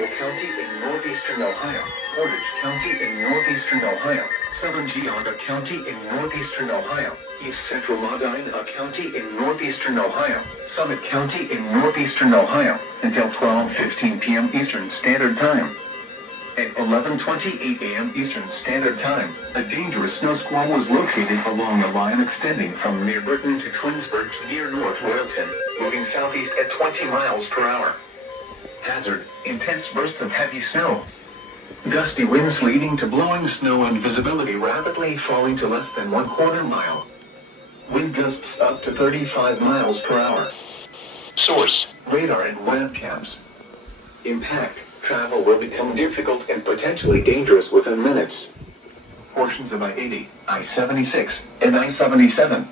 Cecil County in northeastern Ohio, Portage County in northeastern Ohio, southern Geauga County in northeastern Ohio, east central Medina County in northeastern Ohio, Summit County in northeastern Ohio, until 12:15 p.m. Eastern Standard Time. At 11:28 a.m. Eastern Standard Time, a dangerous snow squall was located along a line extending from near Burton to Twinsburg to near North Royalton, moving southeast at 20 miles per hour. Hazard: intense bursts of heavy snow. Gusty winds leading to blowing snow and visibility rapidly falling to less than 1/4 mile. Wind gusts up to 35 miles per hour. Source: radar and webcams. Impact: travel will become difficult and potentially dangerous within minutes. Portions of I-80, I-76, and I-77.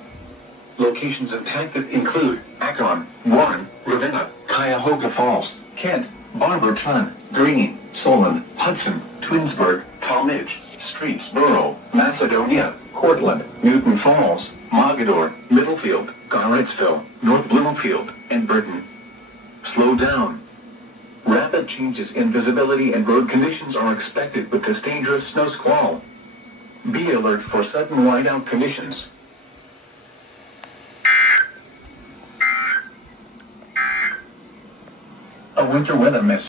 Locations impacted include Akron, Warren, Ravenna, Cuyahoga Falls, Kent, Barberton, Greene, Solon, Hudson, Twinsburg, Talmadge, Streetsboro, Macedonia, Cortland, Newton Falls, Mogador, Middlefield, Garrettsville, North Bloomfield, and Burton. Slow down. Rapid changes in visibility and road conditions are expected with this dangerous snow squall. Be alert for sudden whiteout conditions. A winter weather mist.